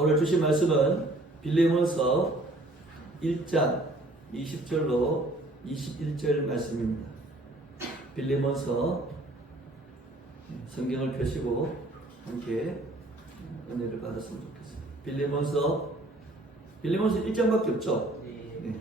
오늘 주신 말씀은 빌레몬서 1장 20절로 21절 말씀입니다. 빌레몬서 성경을 펴시고 함께 은혜를 받았으면 좋겠습니다. 빌레몬서 1장밖에 없죠? 네.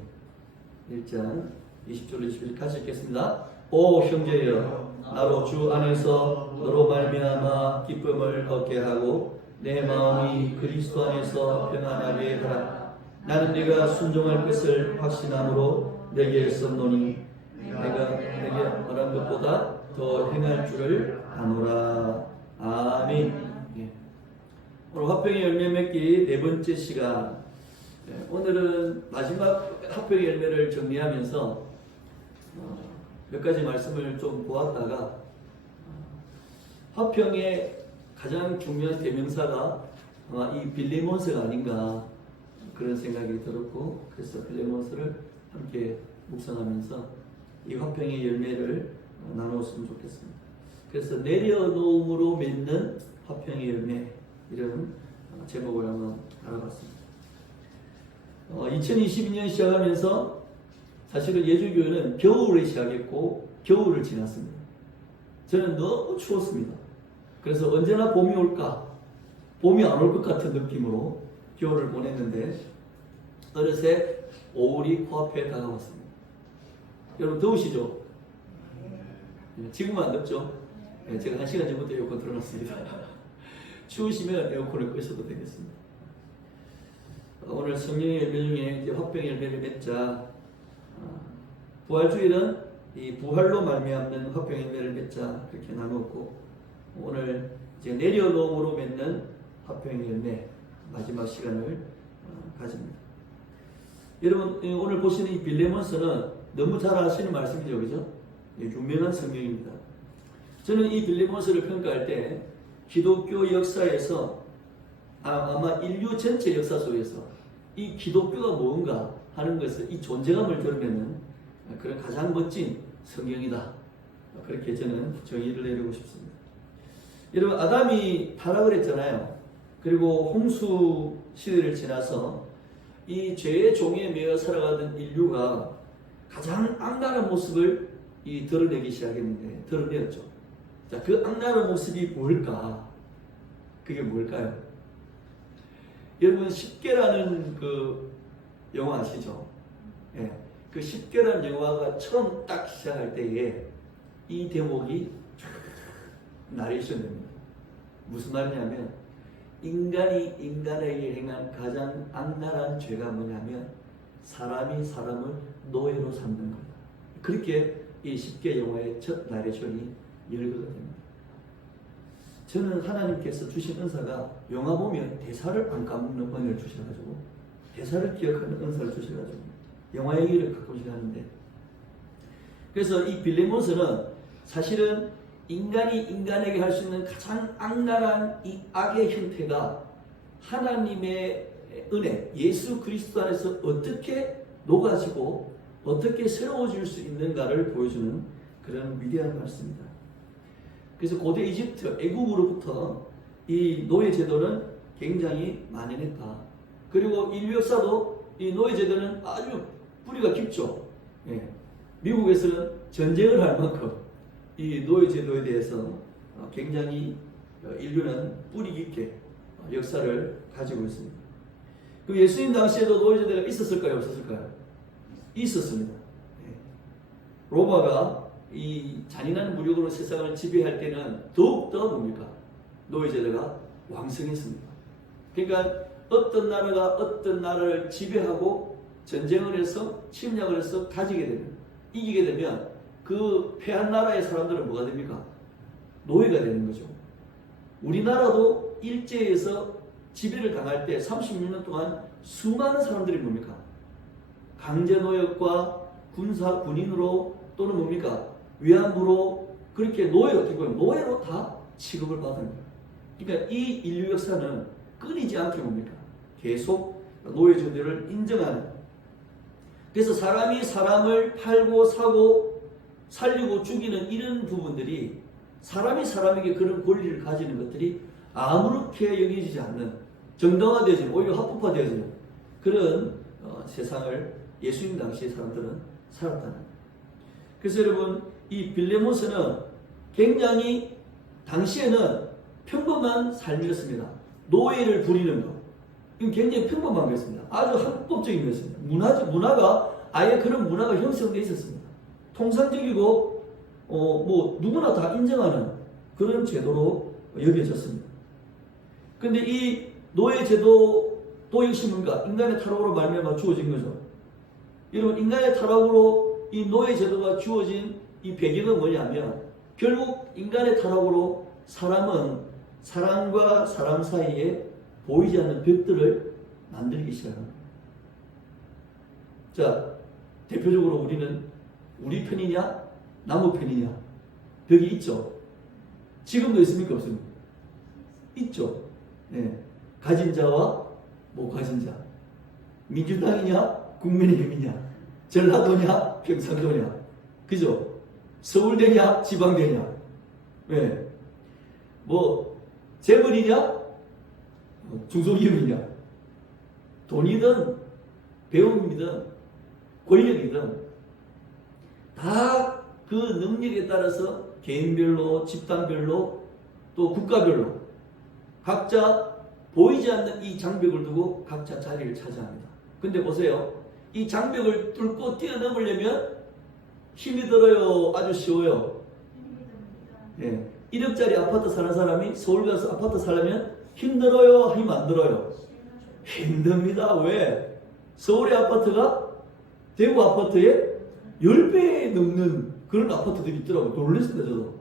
1장 20절로 21절 같이 읽겠습니다. 오 형제여, 나로 주 안에서 너로 말미암아 기쁨을 얻게 하고 내 마음이 그리스도 안에서 평안하게 하라. 나는 네가 순종할 것을 확신함으로 내게 썼노니 내가 내게 말한 것보다 더 행할 줄을 아노라. 아멘. 예. 오늘 화평의 열매 맺기 네 번째 시간. 오늘은 마지막 화평의 열매를 정리하면서 몇 가지 말씀을 좀 보았다가 화평의 가장 중요한 대명사가 아마 이 빌레몬서가 아닌가 그런 생각이 들었고, 그래서 빌레몬서를 함께 묵상하면서 이 화평의 열매를 나누었으면 좋겠습니다. 그래서 내려놓음으로 맺는 화평의 열매, 이런 제목을 한번 알아봤습니다. 2022년 시작하면서 사실은 예주교회는 겨울에 시작했고 겨울을 지났습니다. 저는 너무 추웠습니다. 그래서 언제나 봄이 올까? 봄이 안 올 것 같은 느낌으로 겨울을 보냈는데 어느새 5월이 코앞에 다가왔습니다. 여러분 더우시죠? 지금은 안 덥죠? 제가 1시간 전부터 에어컨 틀어놨습니다. 추우시면 에어컨을 끄셔도 되겠습니다. 오늘 성령의 열매 중에 이제 화평의 열매를 맺자. 부활주일은 이 부활로 말미암는 화평의 열매를 맺자 그렇게 나누었고, 오늘 이제 내려놓음으로 맺는 화평의 열매 마지막 시간을 가집니다. 여러분 오늘 보시는 이 빌레몬서는 너무 잘 아시는 말씀이죠, 그죠? 유명한 성경입니다. 저는 이 빌레몬서를 평가할 때 기독교 역사에서 아마 인류 전체 역사 속에서 이 기독교가 뭔가 하는 것을 이 존재감을 들으면은 그런 가장 멋진 성경이다. 그렇게 저는 정의를 내리고 싶습니다. 여러분 아담이 타락을 했잖아요. 그리고 홍수 시대를 지나서 이 죄의 종에 매여 살아가던 인류가 가장 악랄한 모습을 드러내기 시작했는데 드러내었죠. 자, 그 악랄한 모습이 뭘까? 그게 뭘까요? 여러분 10개라는 그 영화 아시죠? 예. 그 10개라는 영화가 처음 딱 시작할 때에 이 대목이 나레이션 됩니다. 무슨 말이냐면 인간이 인간에게 행한 가장 악랄한 죄가 뭐냐면 사람이 사람을 노예로 삼는 거다. 그렇게 이 10개 영화의 첫 나레이션이 열거가 됩니다. 저는 하나님께서 주신 은사가 영화 보면 대사를 안 까먹는 은혜를 주셔가지고 대사를 기억하는 은사를 주셔가지고 영화 얘기를 가끔씩 하는데, 그래서 이 빌레몬서는 사실은 인간이 인간에게 할 수 있는 가장 악랄한 이 악의 형태가 하나님의 은혜, 예수 그리스도 안에서 어떻게 녹아지고 어떻게 새로워질 수 있는가를 보여주는 그런 위대한 말씀입니다. 그래서 고대 이집트, 애국으로부터 이 노예 제도는 굉장히 만연했다. 그리고 인류 역사도 이 노예 제도는 아주 뿌리가 깊죠. 예. 미국에서는 전쟁을 할 만큼 이 노예 제도에 대해서 굉장히 인류는 뿌리 깊게 역사를 가지고 있습니다. 그럼 예수님 당시에도 노예 제도가 있었을까요? 없었을까요? 있었습니다. 예. 로마가 이 잔인한 무력으로 세상을 지배할 때는 더욱더 뭡니까? 노예 제도가 왕성했습니다. 그러니까 어떤 나라가 어떤 나라를 지배하고 전쟁을 해서 침략을 해서 가지게 되면, 이기게 되면 그 패한 나라의 사람들은 뭐가 됩니까? 노예가 되는 거죠. 우리나라도 일제에서 지배를 당할 때 36년 동안 수많은 사람들이 뭡니까? 강제노역과 군인으로 또는 뭡니까? 위안부로 그렇게 노예로 다 취급을 받은 거예요. 그러니까 이 인류 역사는 끊이지 않게 뭡니까? 계속 노예 제도를 인정하는. 그래서 사람이 사람을 팔고 사고 살리고 죽이는 이런 부분들이, 사람이 사람에게 그런 권리를 가지는 것들이 아무렇게 여겨지지 않는 정당화되어지는, 오히려 합법화되어지는 그런 세상을 예수님 당시의 사람들은 살았다는 거예요. 그래서 여러분, 이 빌레몬서는 굉장히 당시에는 평범한 삶이었습니다. 노예를 부리는 것. 이건 굉장히 평범한 거였습니다. 아주 합법적인 거였습니다. 문화가 아예 그런 문화가 형성되어 있었습니다. 통상적이고 누구나 다 인정하는 그런 제도로 여겨졌습니다. 그런데 이 노예 제도도 역시 뭔가 인간의 타락으로 말미암아 주어진 거죠. 여러분, 인간의 타락으로 이 노예 제도가 주어진 이 배경은 뭐냐면 결국 인간의 타락으로 사람은 사람과 사람 사이에 보이지 않는 벽들을 만들기 시작합니다. 자, 대표적으로 우리는 우리 편이냐 나무 편이냐 벽이 있죠. 지금도 있습니까? 없습니까? 있죠. 네. 가진 자와 못 가진 자, 민주당이냐 국민의힘이냐, 전라도냐 경상도냐, 그죠? 서울대냐 지방대냐, 네. 재벌이냐 중소기업이냐, 돈이든 배움이든 권력이든 다 그 능력에 따라서 개인별로, 집단별로, 또 국가별로 각자 보이지 않는 이 장벽을 두고 각자 자리를 차지합니다. 근데 보세요. 이 장벽을 뚫고 뛰어넘으려면 힘이 들어요? 아주 쉬워요? 예. 1억짜리 아파트 사는 사람이 서울 가서 아파트 살려면 힘들어요? 힘 안 들어요? 힘듭니다. 왜? 서울의 아파트가 대구 아파트의 10배 넘는 그런 아파트들이 있더라고요. 놀랐습니다, 저도.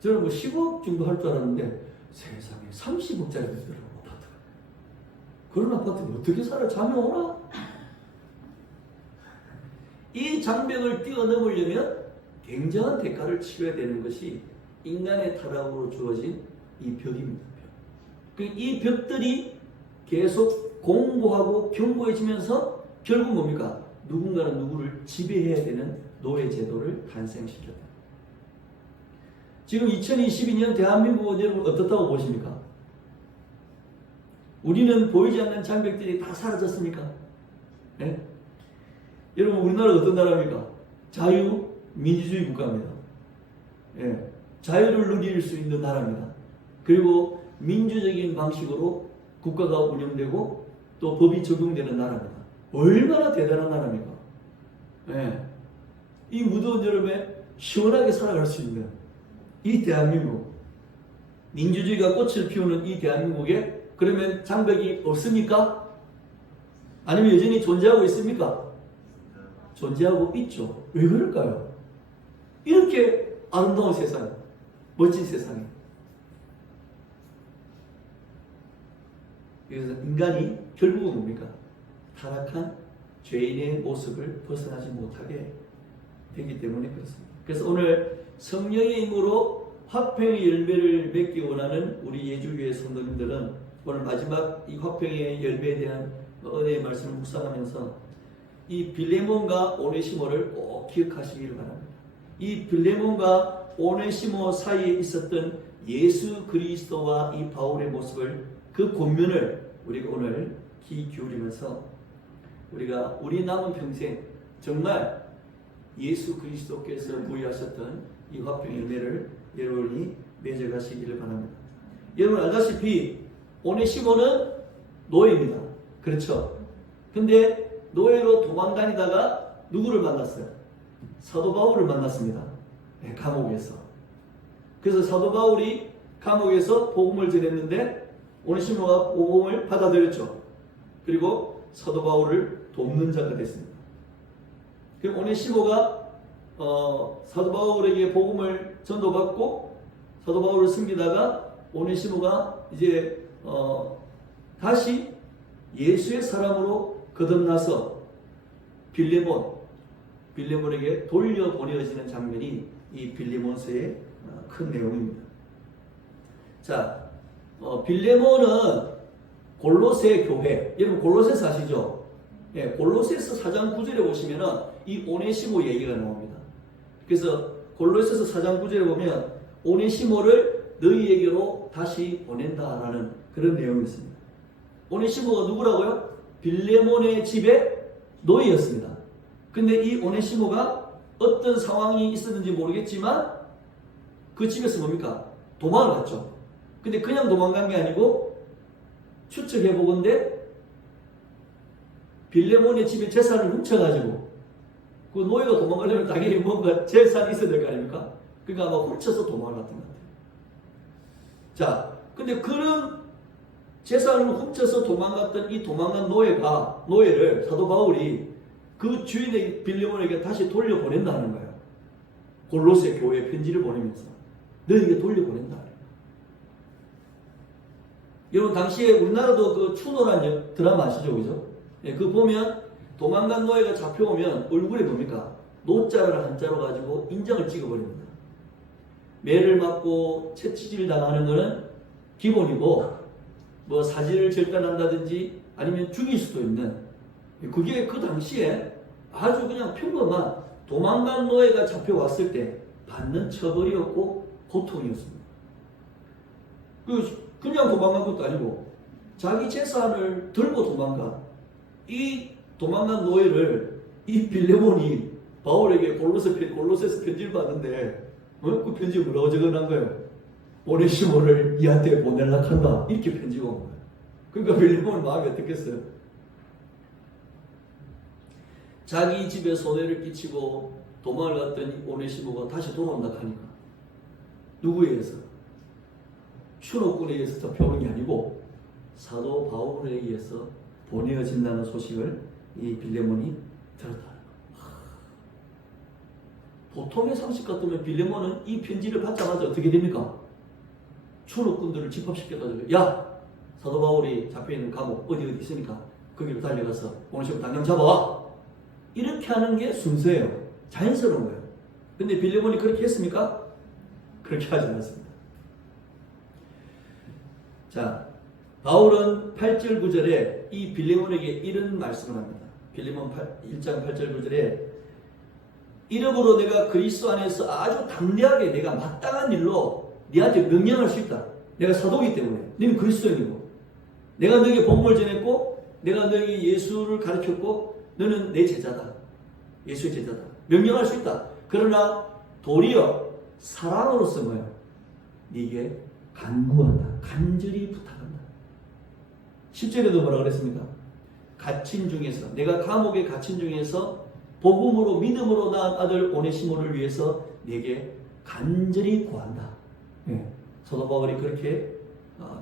저는 10억 정도 할 줄 알았는데 세상에 30억짜리도 있더라고요, 아파트가. 그런 아파트가 어떻게 살아? 잠이 오나? 이 장벽을 뛰어넘으려면 굉장한 대가를 치러야 되는 것이 인간의 타락으로 주어진 이 벽입니다. 이 벽들이 계속 공고하고 견고해지면서 결국 뭡니까? 누군가는 누구를 지배해야 되는 노예 제도를 탄생시켰다. 지금 2022년 대한민국은 여러분 어떻다고 보십니까? 우리는 보이지 않는 장벽들이 다 사라졌습니까? 네? 여러분, 우리나라가 어떤 나라입니까? 자유민주주의 국가입니다. 네. 자유를 누릴 수 있는 나라입니다. 그리고 민주적인 방식으로 국가가 운영되고 또 법이 적용되는 나라입니다. 얼마나 대단한 나라입니까? 네. 이 무더운 여름에 시원하게 살아갈 수 있는 이 대한민국, 민주주의가 꽃을 피우는 이 대한민국에 그러면 장벽이 없습니까? 아니면 여전히 존재하고 있습니까? 존재하고 있죠. 왜 그럴까요? 이렇게 아름다운 세상, 멋진 세상에. 그래서 인간이 결국은 뭡니까? 타락한 죄인의 모습을 벗어나지 못하게 되기 때문에 그렇습니다. 그래서 오늘 성령의 힘으로 화평의 열매를 맺기 원하는 우리 예주교회 성도님들은 오늘 마지막 이 화평의 열매에 대한 은혜의 말씀을 묵상하면서 이 빌레몬과 오네시모를 꼭 기억하시기를 바랍니다. 이 빌레몬과 오네시모 사이에 있었던 예수 그리스도와 이 바울의 모습을, 그 권면을 우리가 오늘 귀 기울이면서 우리가 우리 남은 평생 정말 예수 그리스도께서 부여하셨던 이 화평의 열매를 여러분이 맺어가시기를 바랍니다. 여러분 알다시피 오네시모는 노예입니다. 그렇죠? 근데 노예로 도망다니다가 누구를 만났어요? 사도 바울을 만났습니다. 네, 감옥에서. 그래서 사도 바울이 감옥에서 복음을 전했는데 오네시모가 복음을 받아들였죠. 그리고 사도 바울을 돕는 자가 됐습니다. 그럼 오네시모가 사도 바울에게 복음을 전도받고 사도 바울을 섬기다가 오네시모가 이제 다시 예수의 사람으로 거듭나서 빌레몬에게 돌려보내어지는 장면이 이 빌레몬서의 큰 내용입니다. 자, 빌레몬은 골로새 교회, 여러분 골로새서 아시죠? 예, 골로새서 4장 9절에 보시면은 이 오네시모 얘기가 나옵니다. 그래서 골로새서 4장 9절에 보면 오네시모를 너희에게로 다시 보낸다라는 그런 내용이 있습니다. 오네시모가 누구라고요? 빌레몬의 집의 노예였습니다. 근데 이 오네시모가 어떤 상황이 있었는지 모르겠지만 그 집에서 뭡니까? 도망을 갔죠. 근데 그냥 도망간 게 아니고 추측해보건대 빌레몬의 집에 재산을 훔쳐가지고 그 노예가 도망가려면 당연히 뭔가 재산이 있어야 될 거 아닙니까? 그러니까 아마 훔쳐서 도망을 갔던 것 같아요. 자, 근데 그런 재산을 훔쳐서 도망갔던 이 도망간 노예를 사도 바울이 그 주인의 빌레몬에게 다시 돌려보낸다는 거예요. 골로새 교회에 편지를 보내면서 너에게 돌려보낸다. 여러분 당시에 우리나라도 그 추노란 드라마 아시죠? 그죠? 예, 그 보면 도망간 노예가 잡혀오면 얼굴에 뭡니까? 노자를 한자로 가지고 인장을 찍어버립니다. 매를 맞고 채찍질 당하는 것은 기본이고 뭐 사지를 절단한다든지 아니면 죽일 수도 있는 그게 그 당시에 아주 그냥 평범한 도망간 노예가 잡혀왔을 때 받는 처벌이었고 고통이었습니다. 그냥 도망간 것도 아니고 자기 재산을 들고 도망간 이 도망간 노예를 이 빌레몬이 바울에게 골로새서 편지를 받는데 그 편지에 뭐라고 적어놓은 거예요? 오네시모를 니한테 보내려고 한다. 이렇게 편지가 온 거예요. 그러니까 빌레몬은 마음이 어떻겠어요? 자기 집에 손해를 끼치고 도망을 갔던 오네시모가 다시 돌아온다 하니까 누구에 의해서? 추노꾼에 의해서 잡혀오는 게 아니고 사도 바울에 의해서 보내어진다는 소식을 이 빌레몬이 들었다. 보통의 상식 같으면 빌레몬은 이 편지를 받자마자 어떻게 됩니까? 추노꾼들을 집합시켜가지고 야! 사도 바울이 잡혀있는 감옥 어디 있으니까 거기로 달려가서 오네시모 당장 잡아와! 이렇게 하는 게 순서예요. 자연스러운 거예요. 근데 빌레몬이 그렇게 했습니까? 그렇게 하지 않았습니다. 자, 바울은 8절 9절에 이 빌레몬에게 이런 말씀을 합니다. 빌레몬 1장 8절 9절에 이러므로 내가 그리스도 안에서 아주 담대하게 내가 마땅한 일로 네한테 명령할 수 있다. 내가 사도이기 때문에 너는 그리스도인이고 내가 너에게 복음을 전했고 내가 너에게 예수를 가르쳤고 너는 내 제자다. 예수의 제자다. 명령할 수 있다. 그러나 도리어 사랑으로서 뭐야? 네게 간구한다. 간절히 부탁한다. 10절에도 뭐라 그랬습니까? 갇힌 중에서 내가 감옥에 갇힌 중에서 복음으로 믿음으로 낳은 아들 오네시모를 위해서 내게 간절히 구한다. 네. 사도 바울이 그렇게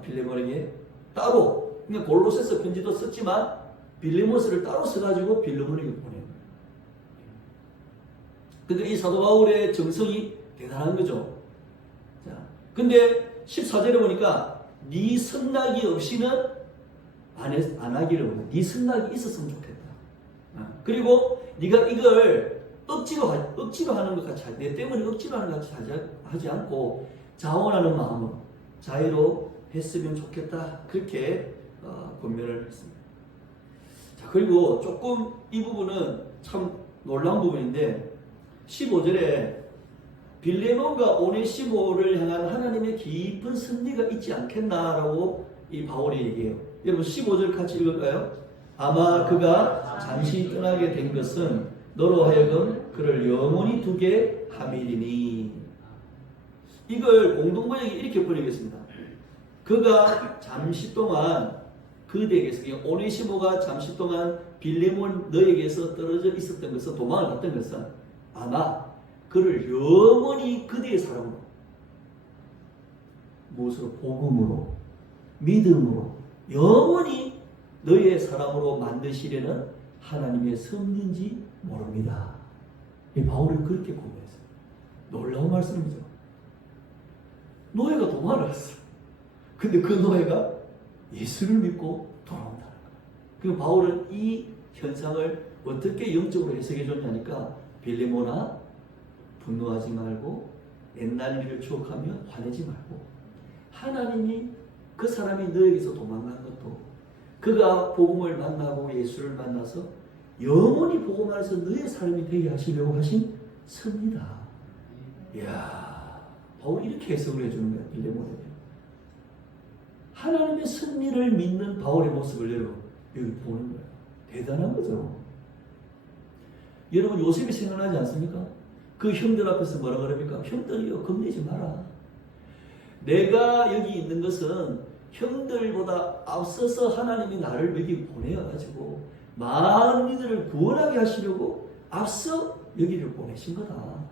빌레몬에게 따로 그러니까 골로새서 편지도 썼지만 빌레몬서를 따로 써가지고 빌레몬에게 보내는 거예요. 근데 이 사도 바울의 정성이 대단한 거죠. 자, 근데 14절에 보니까 네 선락이 없이는 안 하기를 원해. 네 선락이 있었으면 좋겠다. 그리고 네가 이걸 억지로 하는 것 같이 내 때문에 억지로 하는 것 같이 하지 않고 자원하는 마음으로 자유로 했으면 좋겠다. 그렇게 권면을 했습니다. 자, 그리고 조금 이 부분은 참 놀라운 부분인데 15절에 빌레몬과 오네시모를 향한 하나님의 깊은 섭리가 있지 않겠나라고 이 바울이 얘기해요. 여러분 15절 같이 읽을까요? 아마 그가 잠시 떠나게 된 것은 너로 하여금 그를 영원히 두게 함이리니. 이걸 공동번역이 이렇게 번역했습니다. 그가 잠시 동안 그대에게서 오네시모가 잠시 동안 빌레몬 너에게서 떨어져 있었던 것은 도망을 갔던 것은 아마 그를 영원히 그대의 사랑으로 무엇으로? 복음으로 믿음으로 영원히 너의 사람으로 만드시려는 하나님의 섭리인지 모릅니다. 이 바울은 그렇게 고백했어요. 놀라운 말씀이죠. 노예가 도망을 갔어. 근데 그 노예가 예수를 믿고 돌아온다는 거예요. 그리고 바울은 이 현상을 어떻게 영적으로 해석해 줬냐니까 빌레몬아 분노하지 말고 옛날 일을 추억하며 화내지 말고 하나님이 그 사람이 너에게서 도망간 것도 그가 복음을 만나고 예수를 만나서 영원히 복음 안에서 너의 삶이 되게 하시려고 하신 섭니다. 이야, 바울이 이렇게 해석을 해주는 거야, 빌레몬에게. 하나님의 승리를 믿는 바울의 모습을 여러분 여기 보는 거예요. 대단한 거죠. 여러분 요셉이 생각나지 않습니까? 그 형들 앞에서 뭐라 그럽니까? 형들이여 겁내지 마라. 내가 여기 있는 것은 형들보다 앞서서 하나님이 나를 여기 보내어가지고 많은 이들을 구원하게 하시려고 앞서 여기를 보내신 거다.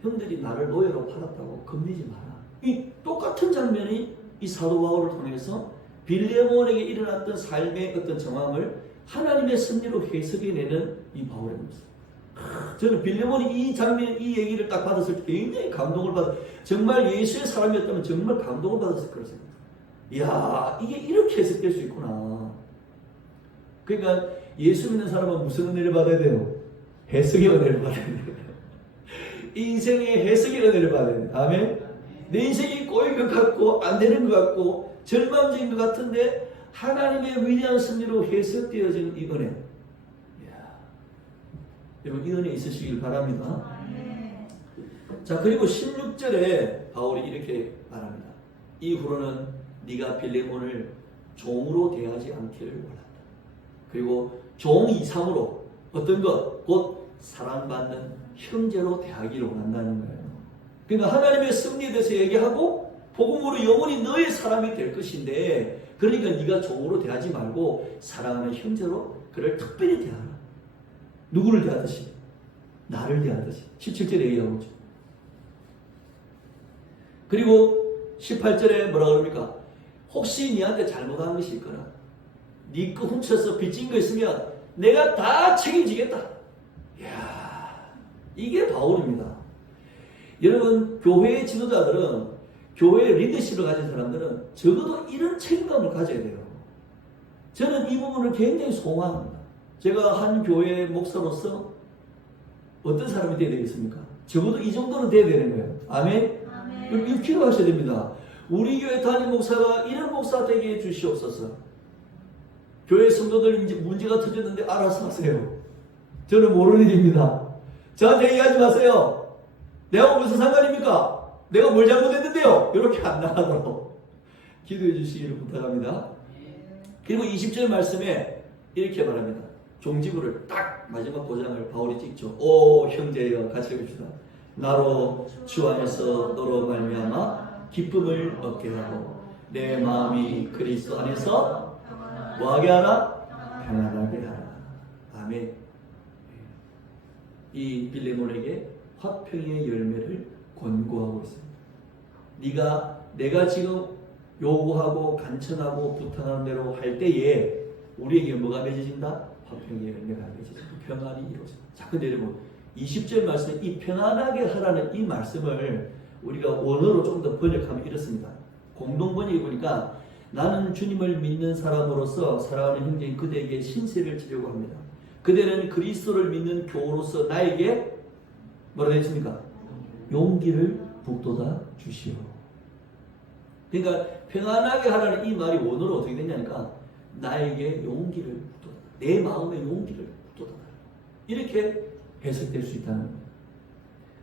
형들이 나를 노예로 팔았다고 겁내지 마라. 이 똑같은 장면이 이 사도 바울을 통해서 빌레몬에게 일어났던 삶의 어떤 정황을 하나님의 승리로 해석해내는 이 바울의 모습. 저는 빌레몬이 이 장면, 이 얘기를 딱 받았을 때 굉장히 감동을 정말 예수의 사람이었다면 정말 감동을 받았을 거라고 생각합니다. 이야, 이게 이렇게 해석될 수 있구나. 그러니까 예수 믿는 사람은 무슨 은혜를 받아야 돼요? 해석의 은혜를 받아야 돼요. 인생의 해석의 은혜를 받아야 돼요. 아멘? 내 인생이 꼬인 것 같고 안 되는 것 같고 절망적인 것 같은데 하나님의 위대한 승리로 해석되어진 이 은혜. 여러분 이 은혜 있으시길 바랍니다. 자, 그리고 16절에 바울이 이렇게 말합니다. 이후로는 네가 빌레몬을 종으로 대하지 않기를 원한다. 그리고 종 이상으로 어떤 것? 곧 사랑받는 형제로 대하기를 원한다는 거예요. 그러니까 하나님의 승리에 대해서 얘기하고 복음으로 영원히 너의 사람이 될 것인데, 그러니까 네가 종으로 대하지 말고 사랑하는 형제로 그를 특별히 대하라. 누구를 대하듯이? 나를 대하듯이. 17절에 얘기하고 있죠. 그리고 18절에 뭐라 그럽니까? 혹시 니한테 잘못한 것이 있거나 니 거 훔쳐서 빚진 거 있으면 내가 다 책임지겠다. 이야, 이게 바울입니다. 여러분, 교회의 지도자들은, 교회의 리더십을 가진 사람들은 적어도 이런 책임감을 가져야 돼요. 저는 이 부분을 굉장히 소망합니다. 제가 한 교회 목사로서 어떤 사람이 되어야 되겠습니까? 적어도 이 정도는 되어야 되는 거예요. 아멘? 그럼 이거 기도하셔야 됩니다. 우리 교회 담임 목사가 이런 목사 되게 해주시옵소서. 교회 성도들 이제 문제가 터졌는데 알아서 하세요. 저는 모르는 일입니다. 저한테 얘기하지 마세요. 내가 무슨 상관입니까? 내가 뭘 잘못했는데요? 이렇게 안 나가도록 기도해 주시기를 부탁합니다. 그리고 20절 말씀에 이렇게 말합니다. 종지부를 딱 마지막 도장을 바울이 찍죠. 오 형제여, 같이 해봅시다. 나로 주 안에서 너로 말미암아 기쁨을 얻게 하고 내 마음이 그리스도 안에서 뭐하게 하라? 평안하게 하라. 아멘. 이 빌레몬에게 화평의 열매를 권고하고 있습니다. 내가 지금 요구하고 간청하고 부탁하는 대로 할 때에 우리에게 뭐가 맺어진다? 화평의 열매가 맺어진다. 평안이 이루어진다. 자, 근데 여러분 20절 말씀에 이 평안하게 하라는 이 말씀을 우리가 원어로 좀 더 번역하면 이렇습니다. 공동 번역해 보니까 나는 주님을 믿는 사람으로서 사랑하는 형제인 그대에게 신세를 지려고 합니다. 그대는 그리스도를 믿는 교우로서 나에게 뭐라고 했습니까? 용기를 북돋아 주시오. 그러니까 평안하게 하라는 이 말이 원어로 어떻게 되냐니까 나에게 용기를 북돋아, 내 마음에 용기를 북돋아, 이렇게 해석될 수 있다는 겁니다.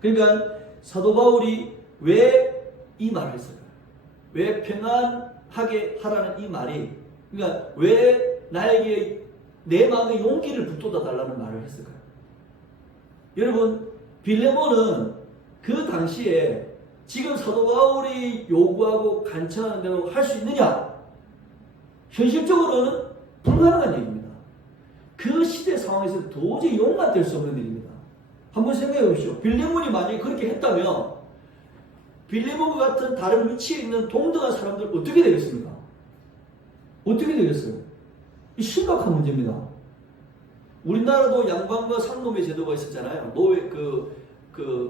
그러니까 사도 바울이 왜 이 말을 했을까요? 왜 평안하게 하라는 이 말이, 그러니까 왜 나에게 내 마음에 용기를 북돋아 달라는 말을 했을까요? 여러분, 빌레몬은 그 당시에 지금 사도 바울이 요구하고 간청하는 대로 할 수 있느냐? 현실적으로는 불가능한 얘기입니다. 그 시대 상황에서 도저히 용납될 수 없는 일입니다. 한번 생각해 보십시오. 빌레몬이 만약에 그렇게 했다면 빌레몬과 같은 다른 위치에 있는 동등한 사람들 어떻게 되겠습니까? 어떻게 되겠어요? 이 심각한 문제입니다. 우리나라도 양반과 상노의 제도가 있었잖아요.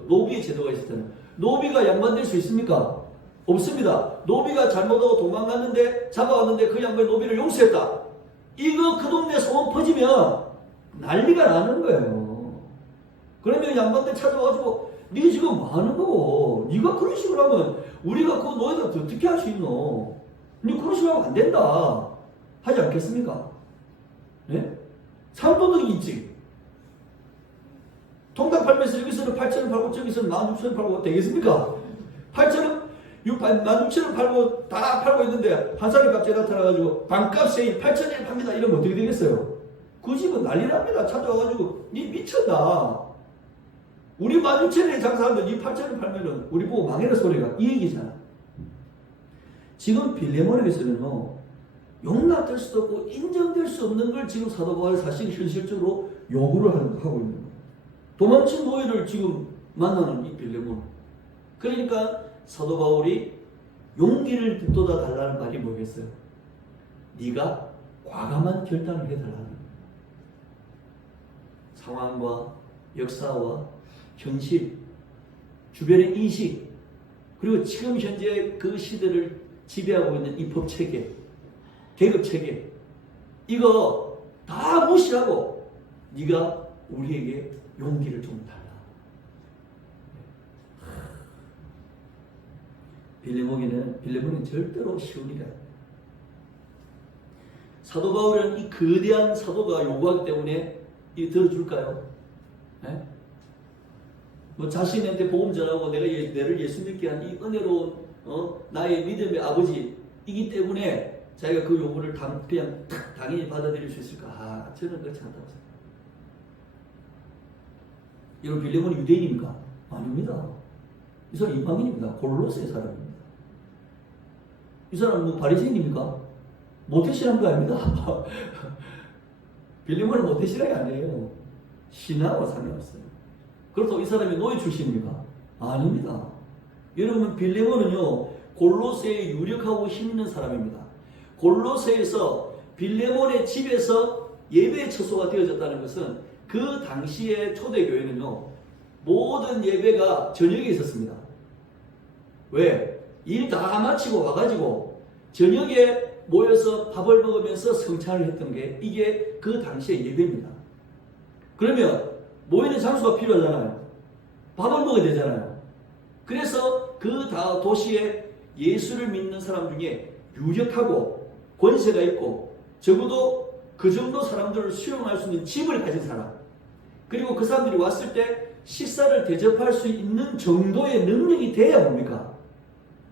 노비의 제도가 있었잖아요. 노비가 양반 될 수 있습니까? 없습니다. 노비가 잘못하고 도망갔는데 잡아왔는데 그 양반이 노비를 용서했다. 이거 그 동네 소문 퍼지면 난리가 나는 거예요. 그러면 양반들 찾아와가지고 네 지금 뭐 하는 거고? 네가 그런 식으로 하면 우리가 그 너희가 어떻게 할 수 있노? 네 그런 식으로 하면 안 된다. 하지 않겠습니까? 네? 상도덕이 있지. 통닭 팔면서 여기서는 8,000원 팔고 저기서는 16,000원 팔고 되겠습니까? 8,000원 16,000원 팔고 다 팔고 있는데 한 사람이 갑자기 나타나가지고 반값 세일 8,000원에 팝니다. 이러면 어떻게 되겠어요? 그 집은 난리 납니다. 찾아와가지고 니 미쳤나? 우리 16,000원에 장사하는데 니 8,000원 팔면은 우리 보고 망해라 소리가 이 얘기잖아. 지금 빌레몬에게서는요, 용납될 수도 없고 인정될 수 없는 걸 지금 사도 바울이 사실 현실적으로 요구를 하고 있는 거예요. 도망친 노예를 지금 만나는 이 빌레몬. 그러니까 사도 바울이 용기를 북돋아 달라는 말이 뭐겠어요? 네가 과감한 결단을 해달라는 거예요. 상황과 역사와 현실, 주변의 인식, 그리고 지금 현재 그 시대를 지배하고 있는 이 법체계, 계급체계, 이거 다 무시하고 네가 우리에게 용기를 좀 달라. 빌레몬은 절대로 쉬운 일이 아니에요. 사도 바울은 이 거대한 사도가 요구하기 때문에 이 들어줄까요? 네? 뭐 자신한테 복음 전하고 내를 예수 믿게 한 이 은혜로운 나의 믿음의 아버지이기 때문에 자기가 그 요구를 그냥 당연히 받아들일 수 있을까? 저는 그렇지 않다고 생각합니다. 여러분, 빌레몬이 유대인입니까? 아닙니다. 이 사람 이방인입니다. 골로새 사람입니다. 이 사람은 뭐 바리새인입니까? 모태신앙도 아닙니다. 빌레몬은 모태신앙이 아니에요. 신앙과 상관없어요. 그렇다고 이 사람이 노예 출신입니까? 아닙니다. 여러분, 빌레몬은요, 골로새에 유력하고 힘 있는 사람입니다. 골로새에서 빌레몬의 집에서 예배 처소가 되어졌다는 것은 그 당시의 초대교회는요, 모든 예배가 저녁에 있었습니다. 왜? 일 다 마치고 와가지고 저녁에 모여서 밥을 먹으면서 성찬을 했던 게 이게 그 당시의 예배입니다. 그러면 모이는 장소가 필요하잖아요. 밥을 먹어야 되잖아요. 그래서 그 도시에 예수를 믿는 사람 중에 유력하고 권세가 있고 적어도 그 정도 사람들을 수용할 수 있는 집을 가진 사람, 그리고 그 사람들이 왔을 때 식사를 대접할 수 있는 정도의 능력이 돼야 뭡니까?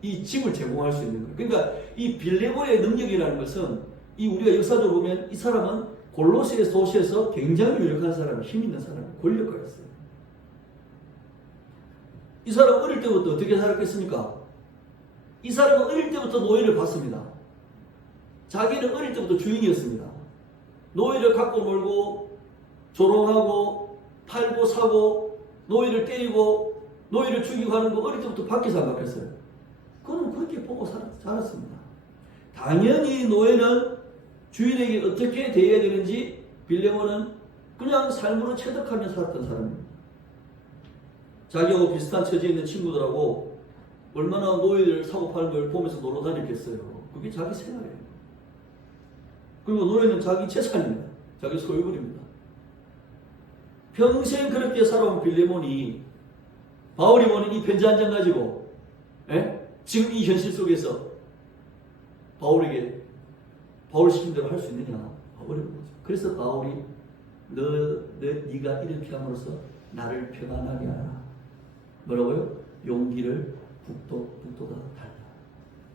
이 집을 제공할 수 있는 거예요. 그러니까 이 빌레몬의 능력이라는 것은 이 우리가 역사적으로 보면 이 사람은 골로새 도시에서 굉장히 유력한 사람, 힘 있는 사람, 권력가였어요. 이 사람은 어릴 때부터 어떻게 살았겠습니까? 이 사람은 어릴 때부터 노예를 봤습니다. 자기는 어릴 때부터 주인이었습니다. 노예를 갖고 놀고 조롱하고 팔고 사고 노예를 때리고 노예를 죽이고 하는 거 어릴 때부터 밖에서 안 바뀌었어요. 그는 그렇게 보고 살았습니다. 당연히 노예는 주인에게 어떻게 대해야 되는지 빌레몬은 그냥 삶으로 체득하며 살았던 사람입니다. 자기하고 비슷한 처지에 있는 친구들하고 얼마나 노예를 사고 파는 걸 보면서 놀러 다녔겠어요. 그게 자기 생활이에요. 그리고 노예는 자기 재산입니다. 자기 소유물입니다. 평생 그렇게 살아온 빌레몬이 바울이 보는 이 편지 한 장 가지고 지금 이 현실 속에서 바울에게 바울 시킨 대로 할 수 있느냐? 어려운 거죠. 그래서 바울이 네가 이렇게 함으로써 나를 평안하게 하라. 뭐라고요? 용기를 북돋아 달라.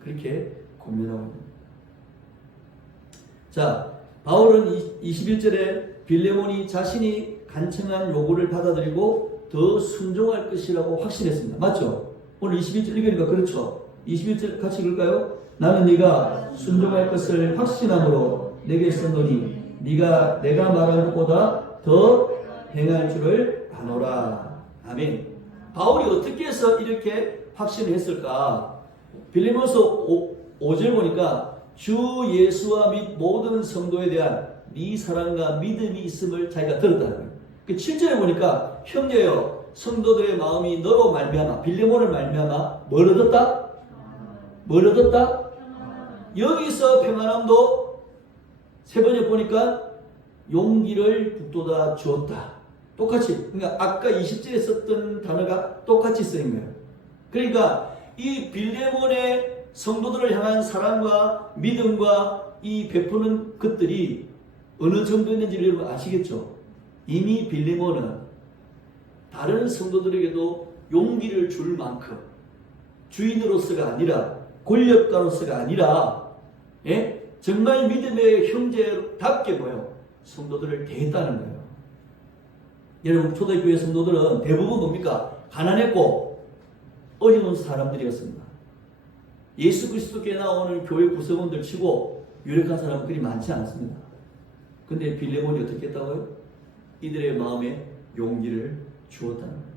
그렇게 권면하고 있습니다. 자, 바울은 21절에 빌레몬이 자신이 간청한 요구를 받아들이고 더 순종할 것이라고 확신했습니다. 맞죠? 오늘 21절 읽으니까 그렇죠? 21절 같이 읽을까요? 나는 네가 순종할 것을 확신함으로 내게 썼노니 네가 내가 말한 것보다 더 행할 줄을 아노라. 아멘. 바울이 어떻게 해서 이렇게 확신을 했을까? 빌레몬서 5절 보니까 주 예수와 및 모든 성도에 대한 네 사랑과 믿음이 있음을 자기가 들었다는 거예요. 그 7절에 보니까 형제여 성도들의 마음이 너로 말미암아 빌레몬을 말미암아 뭘 얻었다? 뭘 얻었다? 여기서 평안함도 세 번째 보니까 용기를 북돋아 주었다. 똑같이, 그러니까 아까 20절에 썼던 단어가 똑같이 쓰인 거예요. 그러니까 이 빌레몬의 성도들을 향한 사랑과 믿음과 이 베푸는 것들이 어느 정도였는지를 여러분 아시겠죠? 이미 빌레몬은 다른 성도들에게도 용기를 줄 만큼 주인으로서가 아니라 권력가로서가 아니라 정말 믿음의 형제답게 성도들을 대했다는 거예요. 여러분 초대교회 성도들은 대부분 뭡니까? 가난했고 어려운 사람들이었습니다. 예수 그리스도께 나오는 교회 구성원들 치고 유력한 사람은 그리 많지 않았습니다. 근데 빌레몬이 어떻게 했다고요? 이들의 마음에 용기를 주었다는 거예요.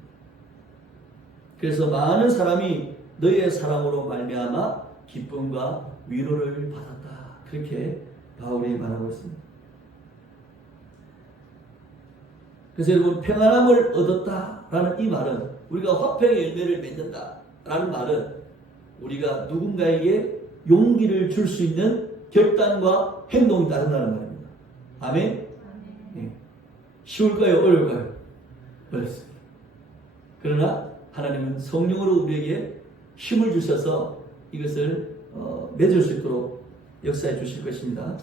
그래서 많은 사람이 너의 사랑으로 말미암아 기쁨과 위로를 받았다. 그렇게 바울이 말하고 있습니다. 그래서 여러분 평안함을 얻었다라는 이 말은 우리가 화평의 열매를 맺는다라는 말은 우리가 누군가에게 용기를 줄 수 있는 결단과 행동이 따른다는 말입니다. 아멘? 네. 쉬울까요? 어려울까요? 어렵습니다. 그러나 하나님은 성령으로 우리에게 힘을 주셔서 이것을 맺을 수 있도록 역사해 주실 것입니다.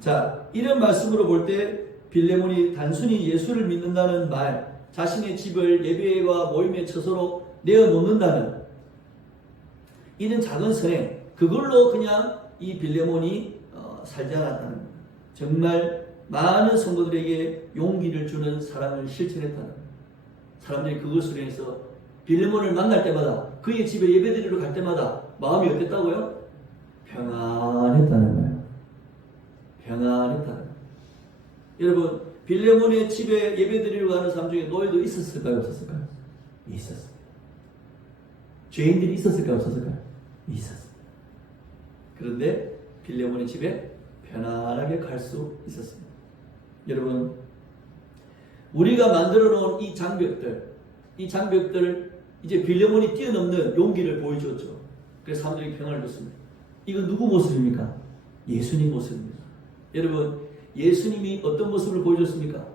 자, 이런 말씀으로 볼 때 빌레몬이 단순히 예수를 믿는다는 말, 자신의 집을 예배와 모임의 처소로 내어놓는다는 이런 작은 선행, 그걸로 그냥 이 빌레몬이 살지 않았다는 겁니다. 정말 많은 성도들에게 용기를 주는 사랑을 실천했다는 겁니다. 사람들이 그것으로 인해서 빌레몬을 만날 때마다 그의 집에 예배드리러 갈 때마다 마음이 어땠다고요? 평안했다는 거예요. 평안했다는 거예요. 여러분 빌레몬의 집에 예배드리러 가는 사람 중에 노예도 있었을까요? 없었을까요? 있었습니다. 죄인들이 있었을까요? 없었을까요? 있었습니다. 그런데 빌레몬의 집에 편안하게 갈 수 있었습니다. 여러분 우리가 만들어 놓은 이 장벽들 이제 빌레몬이 뛰어넘는 용기를 보여주었죠. 그래서 사람들이 평안을 줬습니다. 이건 누구 모습입니까? 예수님 모습입니다. 여러분 예수님이 어떤 모습을 보여줬습니까?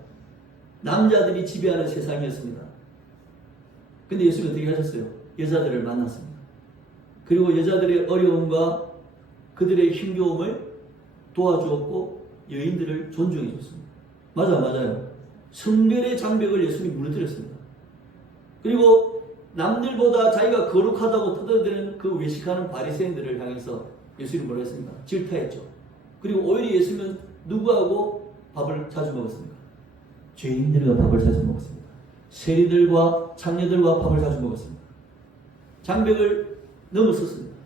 남자들이 지배하는 세상이었습니다. 근데 예수님이 어떻게 하셨어요? 여자들을 만났습니다. 그리고 여자들의 어려움과 그들의 힘겨움을 도와주었고 여인들을 존중해 줬습니다. 맞아요. 성별의 장벽을 예수님이 무너뜨렸습니다. 그리고 남들보다 자기가 거룩하다고 떠들어대는 그 외식하는 바리새인들을 향해서 예수님이 뭐라 했습니까? 질타했죠. 그리고 오히려 예수님은 누구하고 밥을 자주 먹었습니까? 죄인들과 밥을 자주 먹었습니다. 세리들과 창녀들과 밥을 자주 먹었습니다. 장벽을 넘어섰습니다.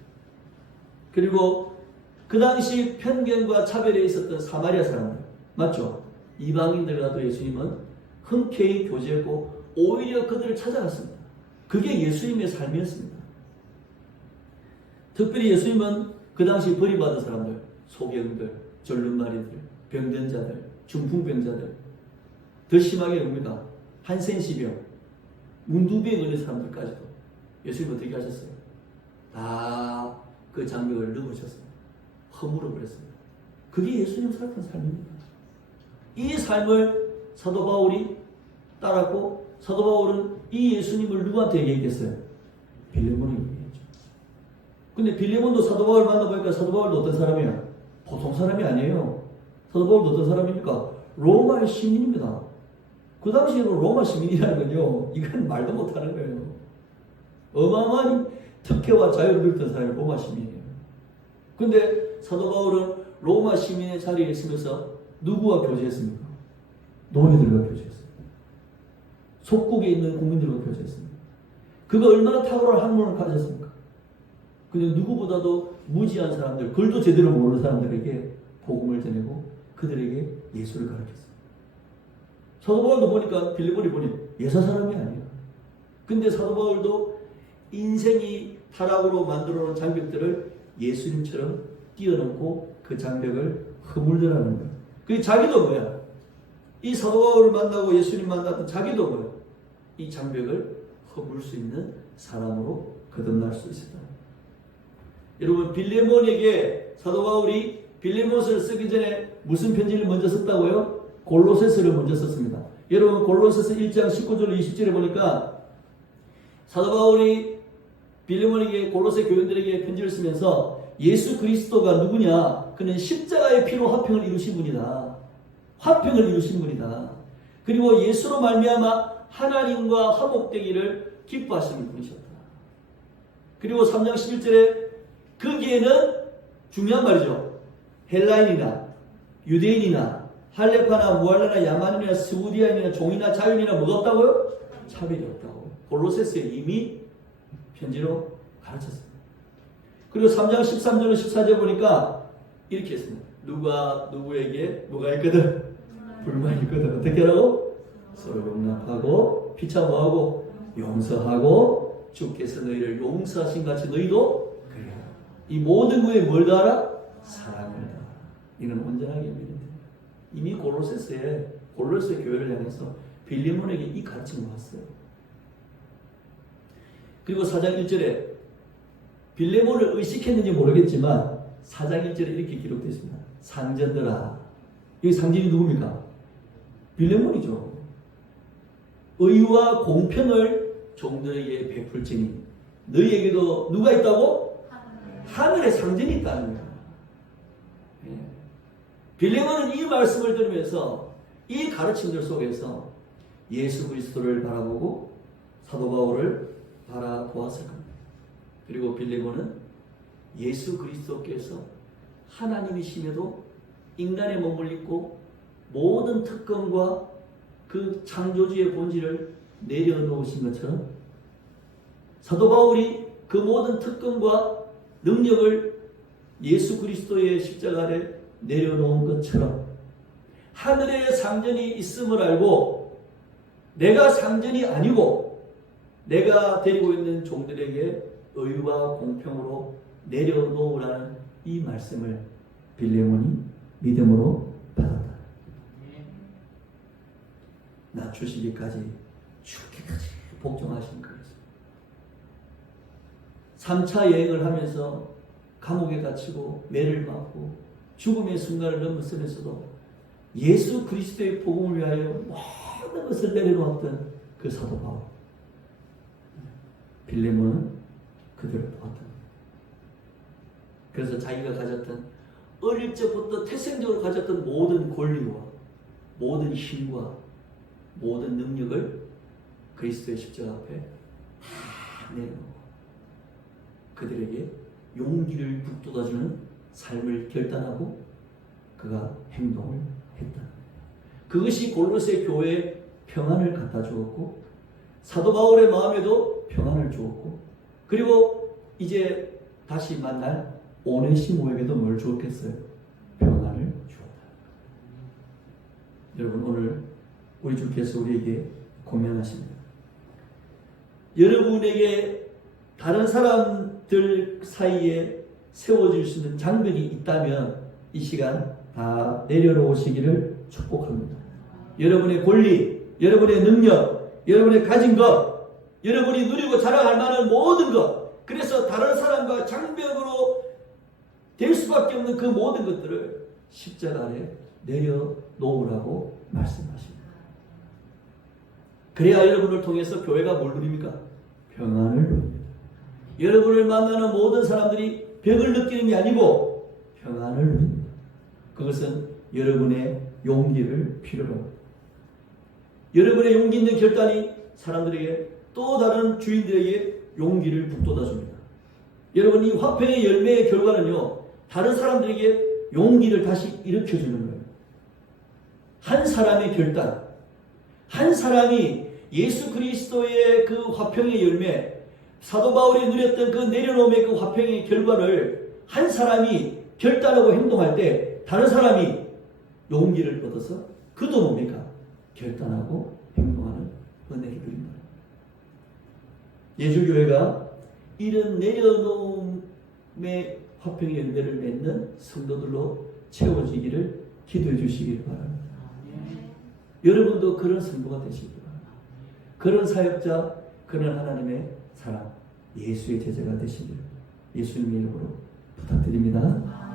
그리고 그 당시 편견과 차별에 있었던 사마리아 사람들, 맞죠? 이방인들과도 예수님은 흔쾌히 교제했고 오히려 그들을 찾아갔습니다. 그게 예수님의 삶이었습니다. 특별히 예수님은 그 당시 버림받은 사람들, 소경들, 절름마리들, 병든 자들, 중풍병자들, 더 심하게 뭡니까? 한센시병, 문두병에 걸린 사람들까지도 예수님 어떻게 하셨어요? 다 그 장벽을 넘으셨습니다. 허물어 버렸습니다. 그게 예수님 살았던 삶입니다. 이 삶을 사도 바울이 따랐고 사도 바울은 이 예수님을 누구한테 얘기했어요? 빌레몬에게 얘기했죠. 근데 빌레몬도 사도 바울을 만나보니까 사도 바울도 어떤 사람이야? 보통 사람이 아니에요. 사도 바울도 어떤 사람입니까? 로마의 시민입니다. 그 당시에는 로마 시민이라는 건요, 이건 말도 못하는 거예요. 어마어마한 특혜와 자유를 누렸던 사람이 로마 시민이에요. 근데 사도 바울은 로마 시민의 자리에 있으면서 누구와 교제했습니까? 노예들과 교제했습니다. 속국에 있는 국민들과 교제했습니다. 그가 얼마나 탁월한 학문을 가졌습니까? 그냥 누구보다도 무지한 사람들, 글도 제대로 모르는 사람들에게 복음을 전하고 그들에게 예수를 가르쳤습니다. 사도 바울도 보니까 빌레몬이 보니 예사 사람이 아니에요. 근데 사도 바울도 인생이 타락으로 만들어 놓은 장벽들을 예수님처럼 뛰어넘고 그 장벽을 허물더라는 거예요. 그 자기도 뭐야? 이 사도 바울을 만나고 예수님 만났던 자기도 뭐야? 이 장벽을 허물 수 있는 사람으로 거듭날 수 있었다. 여러분 빌레몬에게 사도 바울이 빌레몬서를 쓰기 전에 무슨 편지를 먼저 썼다고요? 골로새서를 먼저 썼습니다. 여러분 골로새서 1장 19절 20절에 보니까 사도 바울이 빌레몬에게 골로새 교인들에게 편지를 쓰면서 예수 그리스도가 누구냐? 그는 십자가의 피로 화평을 이루신 분이다. 화평을 이루신 분이다. 그리고 예수로 말미암아 하나님과 화목되기를 기뻐하시는 분이셨다. 그리고 3장 11절에 거기에는 중요한 말이죠. 헬라인이나 유대인이나 할레파나 무할레나 야만인이나 스우디아인이나 종이나 자유인이나 뭐가 없다고요? 차별이 없다고 골로새서에 이미 편지로 가르쳤습니다. 그리고 3장 13절로 14절 보니까 이렇게 했습니다. 누가 누구에게 뭐가 있거든? 불만이 있거든. 어떻게 하라고? 서로 용납하고 피차 뭐하고? 용서하고 주께서 너희를 용서하신 같이 너희도 그래요. 이 모든 거에 뭘 더하라? 사랑을 더하라. 이는 온전하게 믿는 이미 골로새 교회를 향해서 빌레몬에게 이 가르침을 왔어요. 그리고 4장 1절에 빌레몬을 의식했는지 모르겠지만 4장 1절에 이렇게 기록되어 있습니다. 상전들아. 여기 상전이 누굽니까? 빌레몬이죠. 의와 공평을 종들에게 베풀지니 너희에게도 누가 있다고? 하늘의 상전이 있다는 거예요. 빌레몬은 이 말씀을 들으면서 이 가르침들 속에서 예수 그리스도를 바라보고 사도 바울을 바라보았을 겁니다. 그리고 빌레몬은 예수 그리스도께서 하나님이심에도 인간의 몸을 입고 모든 특권과 그 창조주의 본질을 내려놓으신 것처럼 사도 바울이 그 모든 특권과 능력을 예수 그리스도의 십자가 아래 내려놓은 것처럼 하늘에 상전이 있음을 알고 내가 상전이 아니고 내가 데리고 있는 종들에게 의와 공평으로 내려놓으라는 이 말씀을 빌레몬이 믿음으로 받았다. 낮추시기까지 죽기까지 복종하신 그리스도. 3차 여행을 하면서 감옥에 갇히고 매를 맞고 죽음의 순간을 넘어서면서도 예수 그리스도의 복음을 위하여 모든 것을 내려놓았던 그 사도 바울. 빌레몬은 그들을 보았다. 그래서 자기가 가졌던 어릴 적부터 태생적으로 가졌던 모든 권리와 모든 힘과 모든 능력을 그리스도의 십자가 앞에 다 내려놓고 그들에게 용기를 북돋아주는 삶을 결단하고 그가 행동을 했다. 그것이 골로새 교회에 평안을 갖다 주었고 사도 바울의 마음에도 평안을 주었고 그리고 이제 다시 만날 오네시모에게도 뭘 주었겠어요? 평안을 주었다. 여러분 오늘 우리 주께서 우리에게 공면하십니다. 여러분에게 다른 사람들 사이에 세워질 수 있는 장벽이 있다면 이 시간 다 내려놓으시기를 축복합니다. 여러분의 권리, 여러분의 능력, 여러분의 가진 것, 여러분이 누리고 자랑할 만한 모든 것, 그래서 다른 사람과 장벽으로 될 수밖에 없는 그 모든 것들을 십자가 아래 내려놓으라고 말씀하십니다. 그래야 여러분을 통해서 교회가 뭘 누립니까? 평안을 누립니다. 여러분을 만나는 모든 사람들이 벽을 느끼는 게 아니고 평안을 누립니다. 그것은 여러분의 용기를 필요로 합니다. 여러분의 용기 있는 결단이 사람들에게 또 다른 주인들에게 용기를 북돋아 줍니다. 여러분 이 화평의 열매의 결과는요 다른 사람들에게 용기를 다시 일으켜주는 거예요. 한 사람의 결단, 한 사람이 예수 그리스도의 그 화평의 열매, 사도 바울이 누렸던 그 내려놓음의 그 화평의 결과를 한 사람이 결단하고 행동할 때 다른 사람이 용기를 얻어서 그도 뭡니까? 결단하고 행동하는 은혜를 누린다. 예주교회가 이런 내려놓음의 화평의 열매를 맺는 성도들로 채워지기를 기도해 주시길 바랍니다. 여러분도 그런 성도가 되시길 바랍니다. 그런 사역자, 그런 하나님의 사람, 예수의 제자가 되시기를 예수님의 이름으로 부탁드립니다.